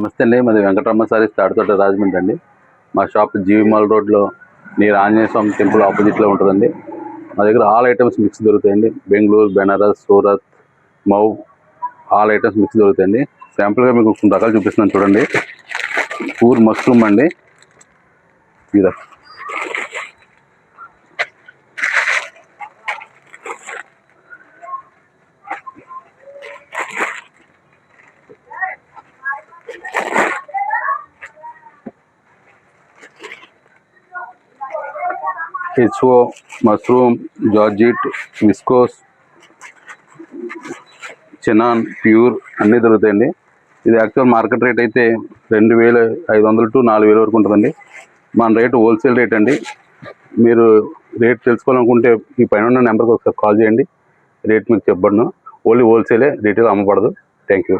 నమస్తే అండి, మాది వెంకటరమణ సారీస్ తాడితోట రాజమండ్రి అండి. మా షాప్ జీవి మాల్ రోడ్లో నియర్ ఆంజనేయ స్వామి టెంపుల్ ఆపోజిట్లో ఉంటుందండి. మా దగ్గర ఆల్ ఐటమ్స్ మిక్స్ దొరుకుతాయండి. బెంగళూరు, బెనారస్, సూరత్, మౌ ఆల్ ఐటమ్స్ మిక్స్ దొరుకుతాయండి. శాంపుల్గా మీకు కొన్ని రకాలు చూపిస్తున్నాను చూడండి. పూర్ మష్రూమ్ అండి, ఇదా హెచ్ఓ, mushroom, georgette, viscose, chinon, pure అన్నీ దొరుకుతాయండి. ఇది యాక్చువల్ మార్కెట్ రేట్ అయితే 2500 to 4000 వరకు ఉంటుందండి. మన రేటు హోల్సేల్ రేట్ అండి. మీరు రేట్ తెలుసుకోవాలనుకుంటే ఈ పైన ఉన్న నెంబర్కి ఒకసారి కాల్ చేయండి. రేట్ మీకు చెప్పబడను. ఓన్లీ హోల్సేలే, రీటైల్ అమ్మబడదు. Thank you.